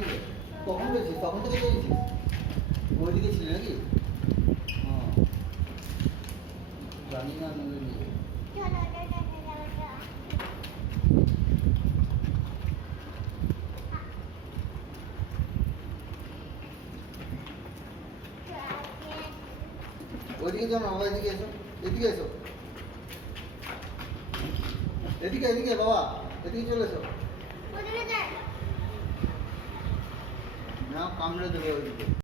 দিকে কখন গেছিস? তখন থেকে চলছিস? ওইদিকে ছিলি নাকি? হ্যাঁ, জানি না নদী নিয়ে। ওইদিকে যাও না বাবা, এদিকে এসো, এদিকে এসো, এদিকে এদিকে বাবা, এদিকে চলে এসো। না, কামড়ে দেবে ওইদিকে।